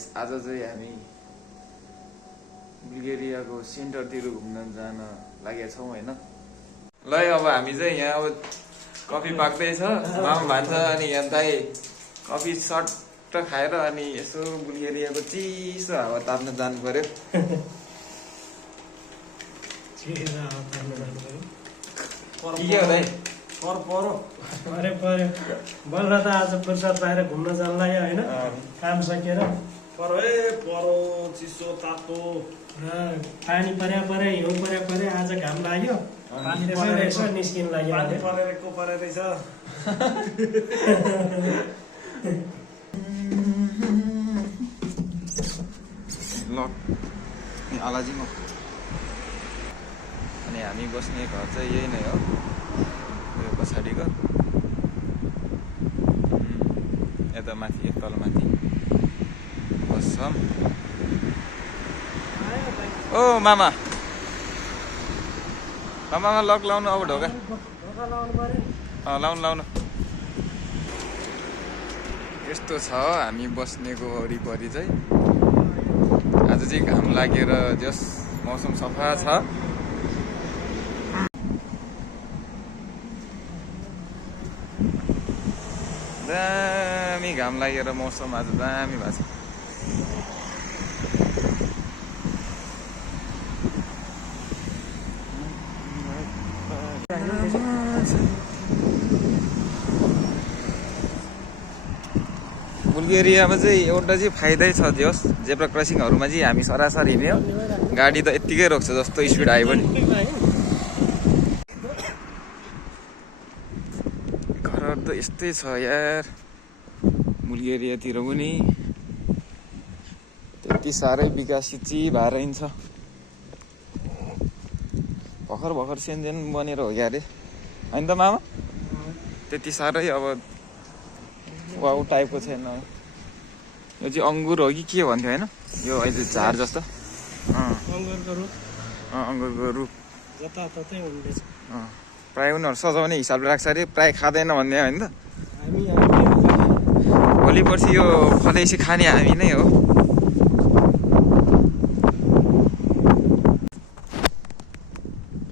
Guys आज चाहिँ हामी बुल्गेरियाको सेन्टरतिर घुम्न जान लागेका छौँ हैन। ल अब हामी चाहिँ यहाँ अब कफी पाक्दैछ, मामा भान्छ अनि यहाँ दाइ कफी सट्ट खाएर अनि यसो बुल्गेरियाको चिसो हावा ताप्न जानु पर्यो। के हो दाइ? परो पर्यो बल्ल त आज फुर्सद पाएर घुम्न जान लाग्यो होइन, काम सकेर। परो चिसो तातो पानी पर्या हिउँ पर्या आज घाम लाग्यो, यसो निस्किन लाग्यो। पानी परेर को परे रहेछ। ल आलाजी म अनि हामी बस्ने घर चाहिँ यही नै हो, यो पछाडिको यता माथि तल माथि बस्छौँ। ओ मामा मामा लक लाउनु अब ढोका लाउनु। यस्तो छ हामी बस्नेको वरिपरि चाहिँ। आज चाहिँ घाम लागेर जस मौसम सफा छ। दामी घाम लागेर मौसम आज दामी भएको छ। बुल्गेरियामा चाहिँ एउटा चाहिँ फाइदै छ, जस जेब्रा क्रसिङहरूमा चाहिँ हामी सरासर हिँड्यो, गाडी त यत्तिकै रोक्छ जस्तो स्पिड आयो पनि। घरहरू त यस्तै छ यार बुल्गेरियातिर पनि, त्यति साह्रै विकसित चाहिँ भएर हिँड्छ। भर्खर सेन्जेन बनेर हो क्या अरे होइन त मामा? त्यति साह्रै अब वाउ टाइपको छैन। यो चाहिँ अङ्गुर हो कि के भन्थ्यो होइन, यो अहिले झार जस्तो अङ्गुरको रुख जताततै हुँदैछ। प्रायः उनीहरू सजाउने हिसाबले राख्छ अरे, प्रायः खाँदैन भन्ने होइन त। भोलि पर्सि यो फलेसी खाने हामी नै हो।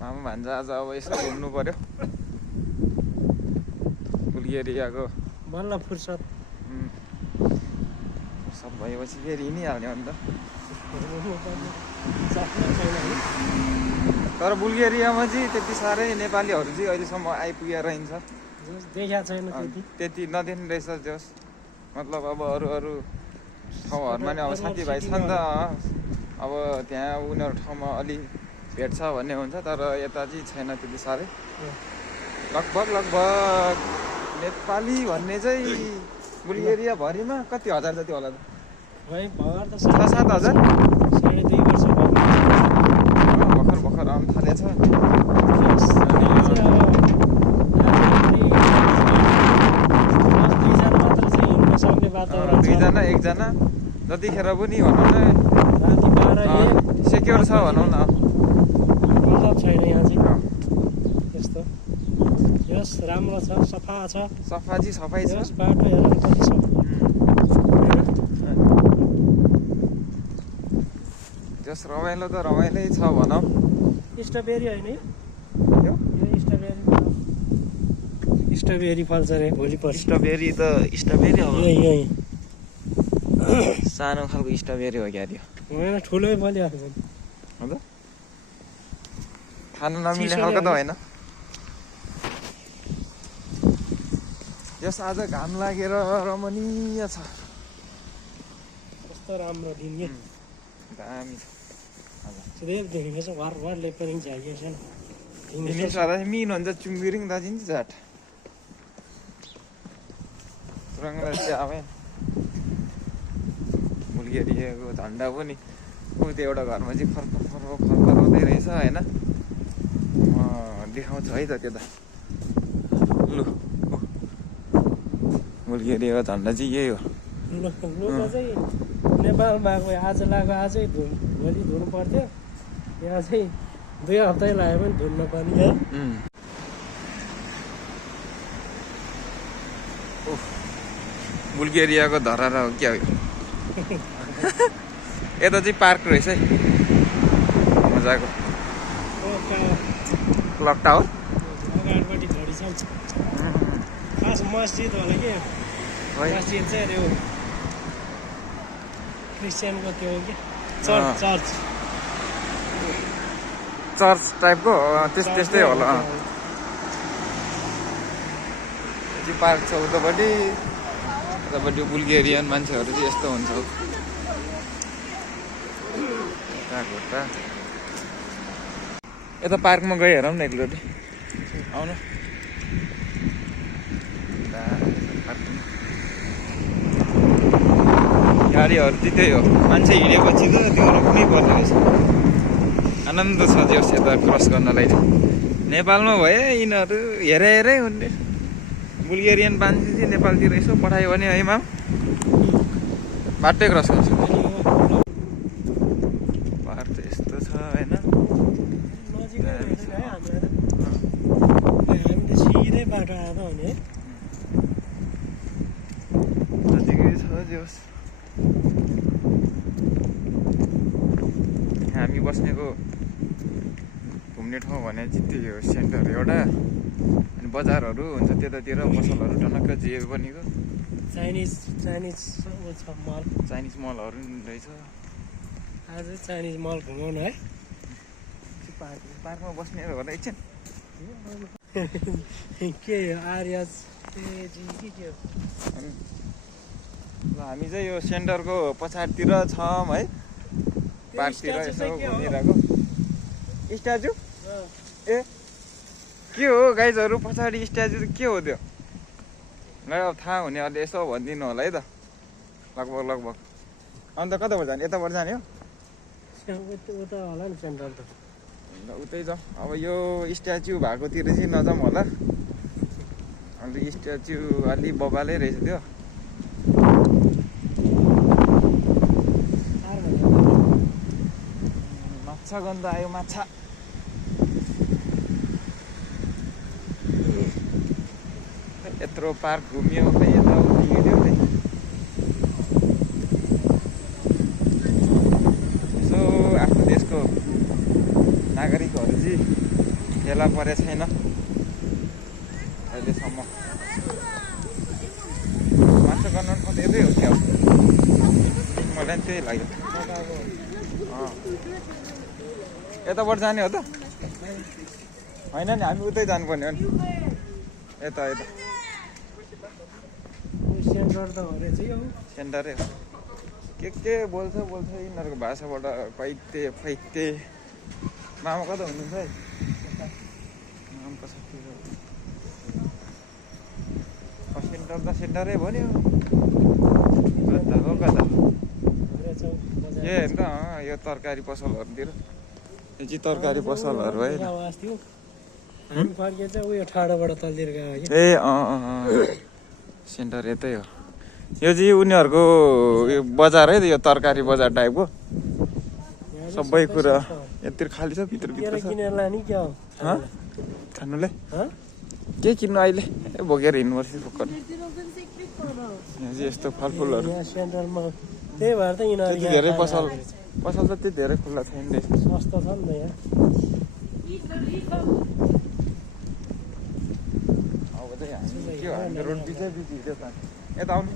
मामा भन्छ आज अब यसो घुम्नु पर्यो बुल्गेरियाको। बल्ल फुर्सद सब भएपछि फेरि हिँडिहाल्ने हो नि त। तर बुल्गेरियामा चाहिँ त्यति साह्रै नेपालीहरू चाहिँ अहिलेसम्म आइपुगेर रहन्छ, देखा छैन त्यति नदेख्ने रहेछ। जस मतलब अब अरू ठाउँहरूमा नि अब साथीभाइ छ नि त, अब त्यहाँ उनीहरू ठाउँमा अलि भेट्छ भन्ने हुन्छ, तर यता चाहिँ छैन त्यति साह्रै। लगभग नेपाली भन्ने चाहिँ बुल्गेरियाभरिमा कति हजार जति होला त? 6-7 हजार। 2.5 वर्ष भर्खर आउनु थालेछ। दुईजना एकजना जतिखेर पनि भनौँ न सेक्योर छ भनौँ न। मतलब छैन यहाँ चाहिँ त्यस्तो। यस राम्रो छ, सफा छ, सफाइ छ। बाटो हेर कति छ। जस रमाइलो त रमाइलै छ भनौँ। स्ट्रबेरी होइन यो स्ट्रबेरी फल्छ अरे भोलि पर्सि। स्ट्रबेरी अब सानो खालको स्ट्रबेरी हो क्या त्यो, होइन ठुलै फलिहाल्छ। हो त, खानु नमिल्ने खालको त होइन। यस आज घाम लागेर रमणीय छ, कस्तो राम्रो दिन के दामी छ। सुदेव देखेको छ वारले पनि झाइएको छैन। तिमी सदा मिन हुन्छ चुङ्गिरिङ दाजिन्छ झाट रङलाई चाहिँ आवे। बुल्गेरियाको झन्डा पनि ऊ त्यो एउटा घरमा चाहिँ फर्काउँदै रहेछ होइन। म देखाउँछु है त त्यो त। लु बुल्गेरियाको झन्डा चाहिँ यही हो। लुगा चाहिँ नेपालमा आज लाग्यो आजै भोलि धुनु पर्थ्यो, यहाँ चाहिँ 2 हप्तै लाग्यो पनि धुन्न पर्ने। बुल्गेरियाको धरहरा हो क्या? यता चाहिँ पार्क रहेछ है मजाको क्लक टावर अगाडिपट्टि घडी चल्छ खास मस्जिद होला के मस्जिद चाहिँ त्यो क्रिस्चियनको त्यो के चर्च चर्च टाइपको त्यस्तै होला पार्क छ उतापट्टि बुल्गेरियन मान्छेहरू चाहिँ यस्तो हुन्छ यता पार्कमा गइ हेरौँ न एकचोटि आउनु गाडीहरू चाहिँ त्यही हो मान्छे हिँडेपछि त त्यो रोक्नै पर्ने रहेछ आनन्द छ जोस् यता क्रस गर्नलाई नेपालमा भए यिनीहरू हेरै हुने बुल्गेरियन मान्छे चाहिँ नेपालतिर यसो पठायो भने है माम बाटै क्रस गर्छ पाहाड त यस्तो छ होइन सिधै बाटो आएको भने नजिकै छ जोस् हामी बस्नेको घुम्ने ठाउँ भने चाहिँ त्यो सेन्टर एउटा अनि बजारहरू हुन्छ त्यतातिर पसलहरू टनक्क जे बनेको चाइनिज छ मल चाइनिज मलहरू नि रहेछ आज चाइनिज मल घुमाउनु है पार्कमा बस्ने होला एकछिन के आर्यज के हो हामी चाहिँ यो सेन्टरको पछाडितिर छौँ है पार्कतिर यसो घुमिरहेको स्ट्याचु ए के हो गाइजहरू पछाडि स्ट्याचु के हो त्यो ल अब थाहा हुने अहिले यसो भनिदिनु होला है त लगभग अन्त कताबाट जाने यताबाट जाने हो उता होला नि सेन्टर त उतै जाउँ अब यो स्ट्याचु भएकोतिर चाहिँ नजाउँ होला अलि स्ट्याचु अलि बबालै रहेछ त्यो माछा गन्ध आयो माछा यत्रो पार्क घुमियो खै यताउति हिँड्यो खै यसो आफ्नो देशको नागरिकहरू चाहिँ फेला परे छैन अहिलेसम्म माछा गर्न ठाउँ त यतै हो क्या मलाई पनि त्यही लाग्यो यताबाट जाने हो त होइन नि हामी उतै जानुपर्ने हो नि यता सेन्टर त हो रहेछ यो सेन्टरै हो के बोल्छ यिनीहरूको भाषाबाट फैते मामा कता हुनुहुन्छ है सेन्टर त सेन्टरै भयो नि कता हो ए होइन त यो तरकारी पसलहरूतिर यो चाहिँ तरकारी पसलहरू है ए सेन्टर यतै हो यो चाहिँ उनीहरूको यो बजार है यो तरकारी बजार टाइपको सबै कुरा यतिर खाली छ भित्र खानुलाई के किन्नु अहिले बोकेर हिँड्नुपर्छ फुक्कन यहाँ चाहिँ यस्तो फलफुलहरू त्यही भएर त धेरै पसल त त्यति धेरै खुल्ला छैन रहेछ सस्तो छ नि त यहाँ अब चाहिँ हामी के हो हामी रोड बिचै बिच हिँड्यो त यता आउनु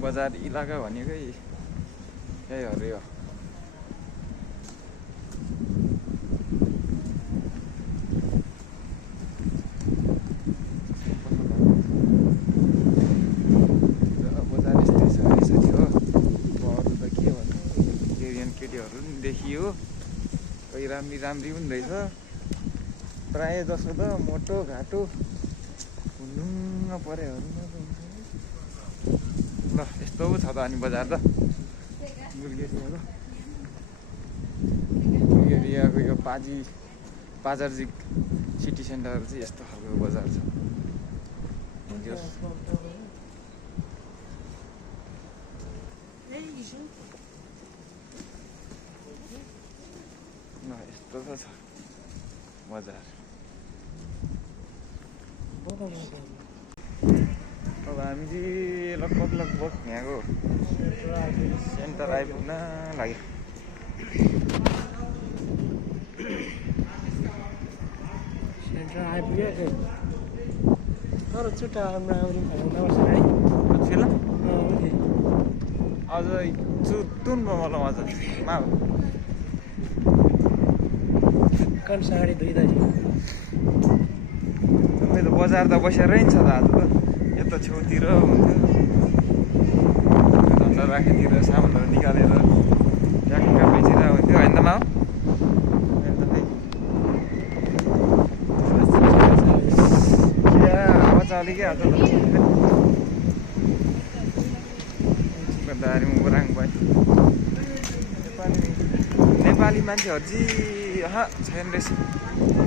बजार इलाका भनेकै यहीहरू हो बजार यस्तै छ रहेछ थियो अरू त के भन्नु एरियन केटीहरू पनि देखियो कोही राम्री पनि रहेछ प्रायः जसो त मोटो घाटो हुनुङ्ग परेहरू ल यस्तो छ त अनि बजार त बुल्गेरियाको यो पाजार्जिक सिटी सेन्टर चाहिँ यस्तो खालको बजार छ ल यस्तो त छ बजार बडा अब हामी चाहिँ लगभग यहाँको सेन्टर आइपुग्न लाग्यो सेन्टर आइपुग्यो के तर चुट्टा आउने नपर्छ है फिल ओके अझ तुन मलाई अझ मा कन साढे 2 दाजु तपाईँ त बजार त बसेरै छ त आज त यता छेउतिर हुन्थ्यो धन्दा राखेतिर सामानहरू निकालेर ट्याक्का बेचिरहेको हुन्थ्यो होइन त माउ हावा चल्यो कि आज त दारी उराङ भयो नेपाली मान्छेहरू चाहिँ छैन रहेछ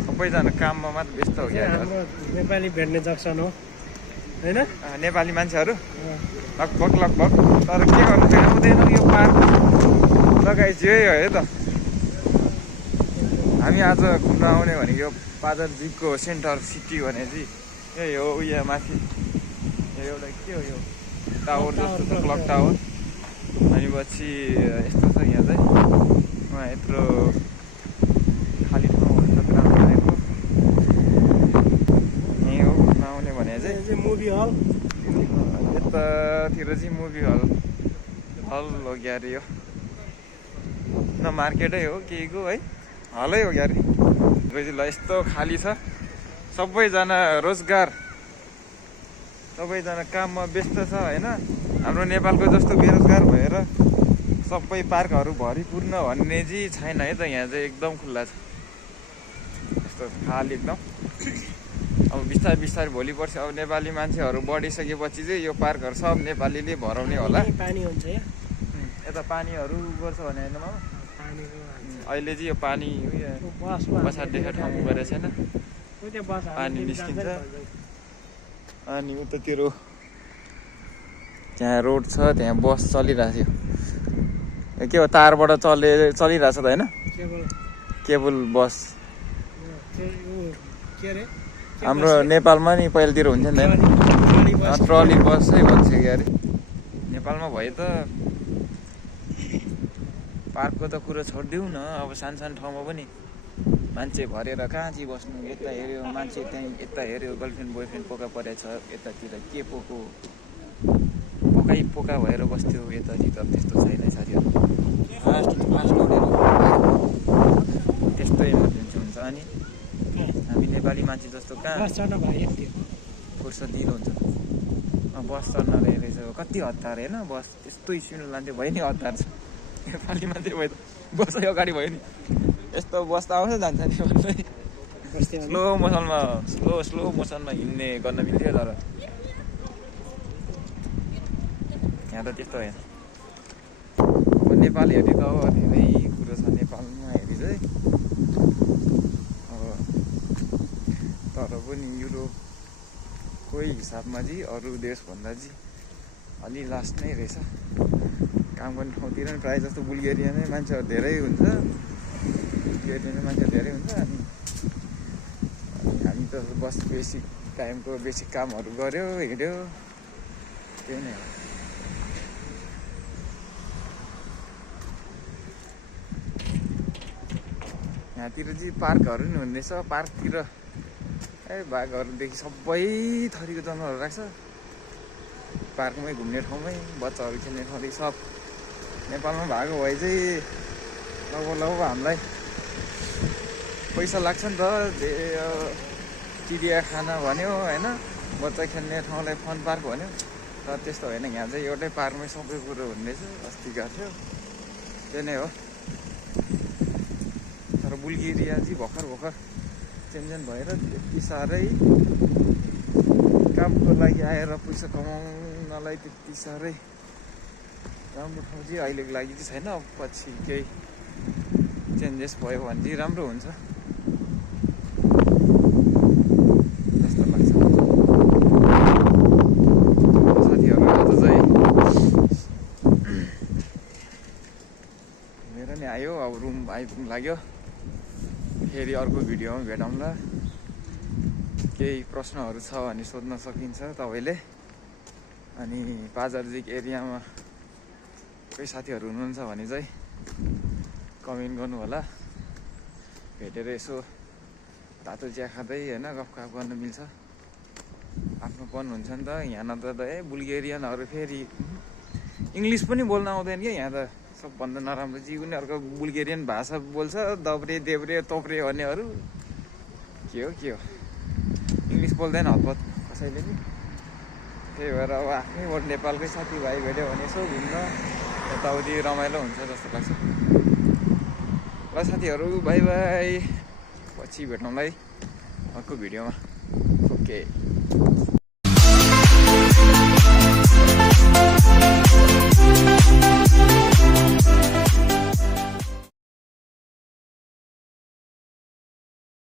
सबैजना काममा मात्र व्यस्त हो क्या हाम्रो नेपाली भेट्ने जक्सन हो होइन नेपाली मान्छेहरू लगभग तर के गर्नु भ्याउँदैन यो पार्क लगाइ चाहिँ है त हामी आज घुम्न आउने भनेको यो पादरजीको सेन्टर सिटी भने चाहिँ यही हो यहाँ माथि यो एउटा के हो यो टावर जस्तो छ क्लक टावर अनि पछि यस्तो छ यहाँ चाहिँ उहाँ यत्रो खाली ठाउँहरू छ ग्राउन्ड टाइपको यहीँ हो घुम्न आउने भने चाहिँ मुभी हल यतातिर चाहिँ मुभी हल हो क्यारे यो न मार्केटै हो केहीको है हलै हो क्यारे ल यस्तो खाली छ सबैजना रोजगार सबैजना काममा व्यस्त छ होइन हाम्रो नेपालको जस्तो बेरोजगार भएर सबै पार्कहरू भरिपूर्ण भन्ने चाहिँ छैन है त यहाँ चाहिँ एकदम खुल्ला छ यस्तो खाली एकदम अब बिस्तारै भोलि पर्सि अब नेपाली मान्छेहरू बढिसकेपछि चाहिँ यो पार्कहरू सब नेपालीले भराउने होला पानी हुन्छ यता पानीहरू गर्छ भने होइन मामा अहिले चाहिँ यो पानी बसार देखाएको ठाउँ गरेको छैन पानी निस्किन्छ अनि उतातिर त्यहाँ रोड छ त्यहाँ बस चलिरहेको थियो के हो तारबाट चलिरहेछ त होइन केबल बस हाम्रो नेपालमा नि पहिलातिर हुन्थ्यो नि त ट्रली बसै भन्छ कि अरे नेपालमा भयो त पार्कको त कुरो छोडिदिउँ न अब सानो ठाउँमा पनि मान्छे भरेर कहाँ चाहिँ बस्नु यता हेऱ्यो मान्छे त्यहीँ यता हेऱ्यो गर्लफ्रेन्ड बोयफ्रेन्ड पोका परेछ यतातिर के पोका भएर बस्थ्यो यतातिर त्यस्तो छैन साथीहरू फास्ट उडेर त्यस्तो इमर्जेन्सी हुन्छ अनि हामी नेपाली मान्छे जस्तो कहाँ फुर्सदिलो हुन्छ बस चढ्न रहेछ कति हतार होइन बस त्यस्तो स्पिड लान्थ्यो भयो नि हतार छ नेपाली मान्छे भयो त बसै अगाडि भयो नि यस्तो बस त आउँछ जान्छ नि स्लो मोसनमा हिँड्ने गर्न मिल्थ्यो तर यहाँ त त्यस्तो होइन अब नेपाली हेरी त अब धेरै कुरो छ नेपालमा हेरी चाहिँ अब तर पनि युरोपकै हिसाबमा चाहिँ अरू देशभन्दा चाहिँ अलि लास्ट नै रहेछ काम गर्ने ठाउँतिर पनि प्रायः जस्तो बुल्गेरियामै मान्छेहरू धेरै हुन्छ अनि हामी त बस बेसिक टाइमको बेसिक कामहरू गऱ्यो हिँड्यो त्यही नै हो यहाँतिर चाहिँ पार्कहरू नि हुँदैछ पार्कतिर बाघहरूदेखि सबै थरीको जनावरहरू राख्छ पार्कमै घुम्ने ठाउँमै बच्चाहरू खेल्ने ठाउँदेखि सब नेपालमा भएको भए चाहिँ लगभग हामीलाई पैसा लाग्छ नि त चिडियाखाना भन्यो होइन बच्चा खेल्ने ठाउँलाई फन पार्क भन्यो तर त्यस्तो होइन यहाँ चाहिँ एउटै पार्कमै सबै कुरो हुँदैछ अस्ति गएको थियो त्यो नै हो तर बुल्गेरिया चाहिँ भर्खर चेन्जेन भएर त्यति साह्रै कामको लागि आएर पैसा कमाउनलाई त्यति साह्रै राम्रो ठाउँ चाहिँ अहिलेको लागि चाहिँ छैन पछि केही चेन्जेस भयो भने चाहिँ राम्रो हुन्छ जस्तो लाग्छ साथीहरू आज चाहिँ लिएर नि आयो अब रुम आइपुग्नु लाग्यो फेरि अर्को भिडियोमा भेटौँला। केही प्रश्नहरू छ भने सोध्न सकिन्छ तपाईँले। अनि पाजरजिक एरियामा कोही साथीहरू हुनुहुन्छ भने चाहिँ कमेन्ट गर्नु होला। भेटेर यसो तातो चिया खाँदै होइन गफगाफ गर्न मिल्छ। आफ्नोपन हुन्छ नि त। यहाँ न त बुल्गेरियनहरू फेरि इङ्ग्लिस पनि बोल्न आउँदैन क्या यहाँ त। सबभन्दा नराम्रो चाहिँ उनीहरूको बुल्गेरियन भाषा बोल्छ। दब्रे देब्रे तोप्रे भन्नेहरू के हो इङ्ग्लिस बोल्दैन हतपत कसैले नि। त्यही भएर अब आफ्नैबाट नेपालकै साथीभाइ भेट्यो भने यसो घुम्न यताउति रमाइलो हुन्छ जस्तो लाग्छ। ल साथीहरू बाई बाई, पछि भेटौँला है अर्को भिडियोमा। ओके।